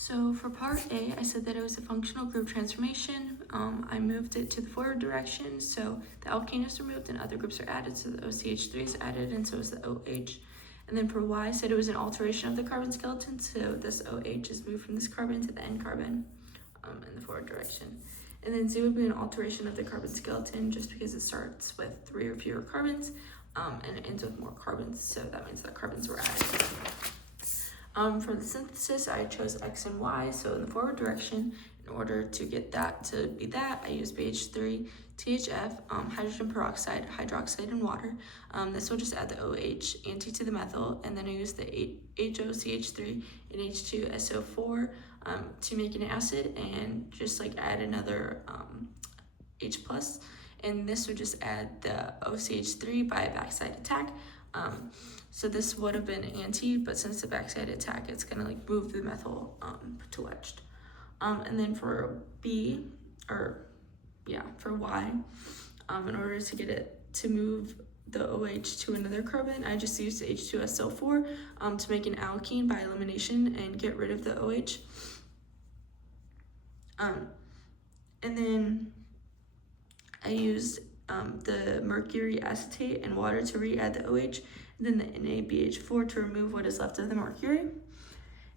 So for part A, I said that it was a functional group transformation. I moved it to the forward direction, so the alkane is removed and other groups are added, so the OCH3 is added and so is the OH. And then for Y, I said it was an alteration of the carbon skeleton, so this OH is moved from this carbon to the N carbon in the forward direction. And then Z would be an alteration of the carbon skeleton just because it starts with 3 or fewer carbons and it ends with more carbons, so that means that carbons were added. For the synthesis, I chose X and Y, so in the forward direction, in order to get that to be that, I used BH3, THF, hydrogen peroxide, hydroxide, and water. This will just add the OH anti to the methyl, and then I used the HOCH3 and H2SO4 to make an acid, and just like add another H+, and this would just add the OCH3 by a backside attack. So this would have been anti, but since the backside attack, it's gonna like move the methyl to wedged. And then for for Y, in order to get it to move the OH to another carbon, I just used the H2SO4 to make an alkene by elimination and get rid of the OH. And then I used the mercury acetate and water to re-add the OH, and then the NaBH4 to remove what is left of the mercury.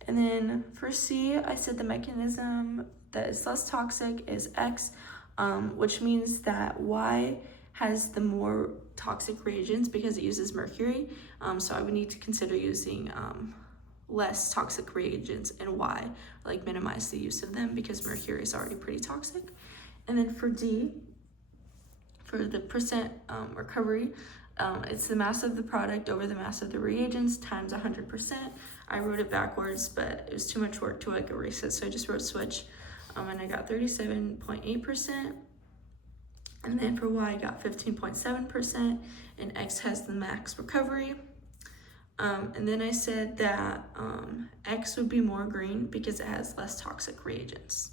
And then for C, I said the mechanism that is less toxic is X, which means that Y has the more toxic reagents because it uses mercury. So I would need to consider using less toxic reagents in Y, like minimize the use of them because mercury is already pretty toxic. And then for D, for the percent recovery, it's the mass of the product over the mass of the reagents times 100%. I wrote it backwards, but it was too much work to like erase it, so I just wrote switch, and I got 37.8%. And then for Y, I got 15.7%, and X has the max recovery. And then I said that X would be more green because it has less toxic reagents.